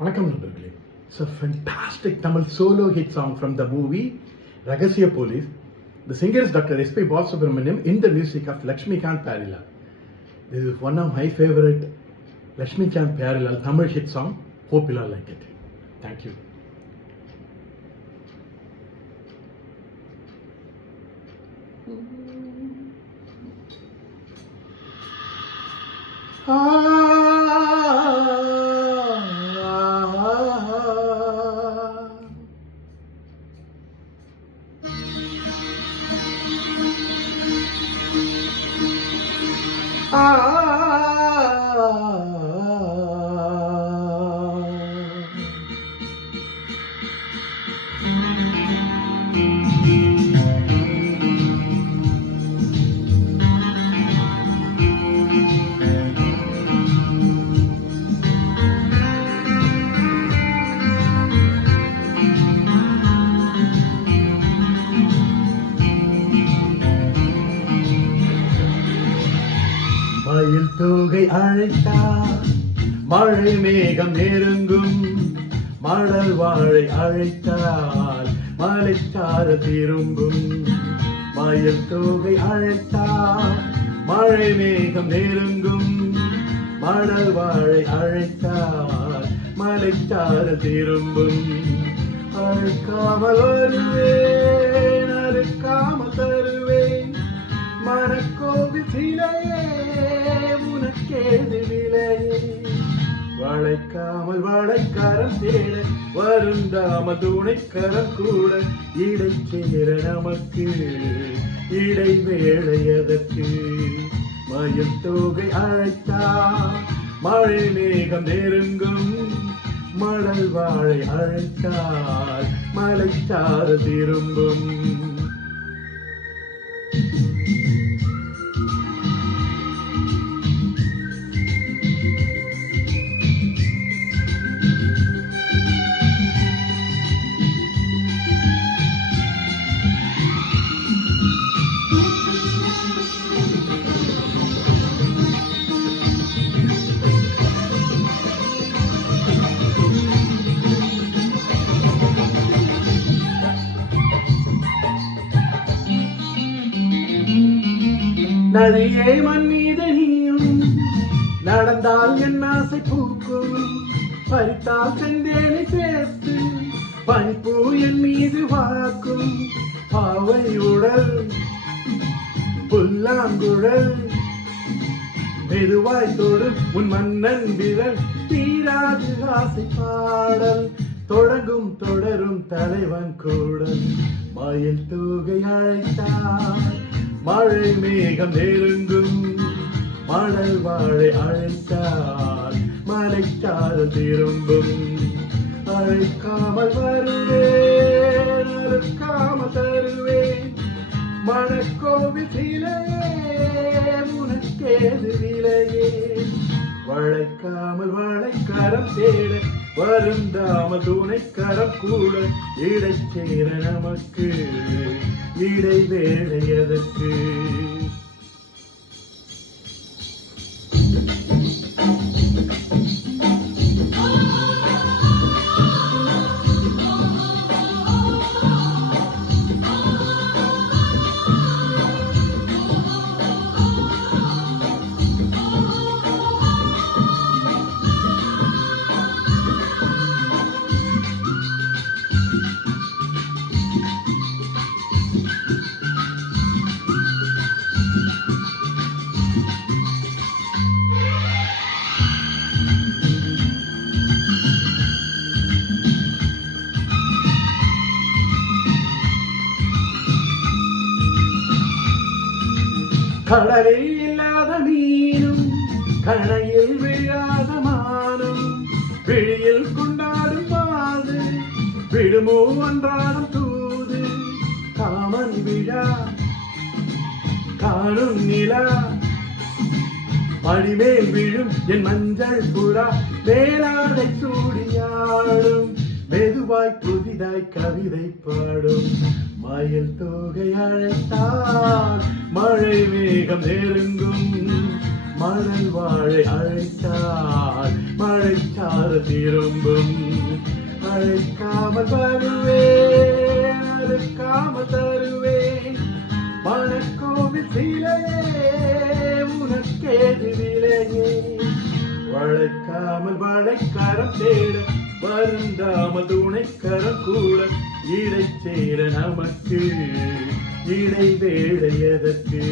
வணக்கம் நண்பர்களே. It's a fantastic Tamil solo hit song from the movie Ragasiya Police. The singer is Dr. S.P. Balasubramaniam in the music of Lakshmikant Pyarelal. This is one of my favorite Lakshmikant Pyarelal Tamil hit song. Hope you all like it. Thank you. மயில் தோகை அழைத்தார், மழை மேகம் நெருங்கும். மடல் வாழை அழைத்தார், மலைச்சாறு திரும்பும். மயில் தோகை அழைத்தார், மழை மேகம் நெருங்கும். மடல் வாழை அழைத்தார், மலைச்சாறு திரும்பும். அழுக்காமல் வருவேன், அழுக்காமல் தருவேன். மனக்கோவில் சிலையே உனக்கேது விலையே. வளைக்காமல் வளைக்காரம் தேட, வருந்தாமல் துணைக்கரம் கூட. இடை சேர நமக்கு இடை வேளையதற்கு. மயில் தோகை அழைத்தார், மழை மேகம் நெருங்கும். மடல் வாழை அழைத்தார், மலைச்சாறு திரும்பும். நதியை மண் மீது நீயும் நடந்தால் என் ஆசை பூக்கும். பறித்தால் செந்தேனை சேர்த்து பனிப்பூ என் மீது வாக்கும். பாவை உடல் புல்லாங்குழல் மெதுவாய் தொடும் உன் மன்னன் விரல். தீராது ஆசை பாடல் தொடங்கும் தொடரும் தலைவன் கூடல். மயில் தூகை அழைத்தார், மழை மேகம் நெருங்கும். மடல் வாழை அழைத்தார், மலைச்சாறு திரும்பும். அழைக்காமல் வருவேன், அழைக்காமல் தருவேன். மனக்கோவில் சிலையே உனக்கேது விலையே. வளைக்காமல் வளைக்கரம் தேட, வருந்தாமல் துணைக்கரம் கூட. இடை சேர நமக்கு இடை வேளையதற்கு. கடலில் இல்லாத மீனும், கணையில் விழாத மானும். விழியில் கொண்டாடும் பாது, விடுமோ அன்றாடம் தூது. காமன் விழா காணும் நிலா, மடிமேல் விழும் என் மஞ்சள் புறா. மேலாடை சூடியாடும், மெதுவாய் புதிதாய் கவிதை பாடும். மயில் தோகை அழைத்தார், மழை மேகம் நெருங்கும். மணல் வாழை அழைத்தால் மழைச்சாறு திரும்பும். அழைக்காமல் வருவேன், அழைக்காமல் தருவேன். மனக்கோவில் சிலையே உனக்கேது விலையே. வளைக்காமல் வளைக்கரம் தேட வருந்தாமல் துணைக்கரம் கூட. இடை சேர நமக்கு இடை வேலை எதற்கு?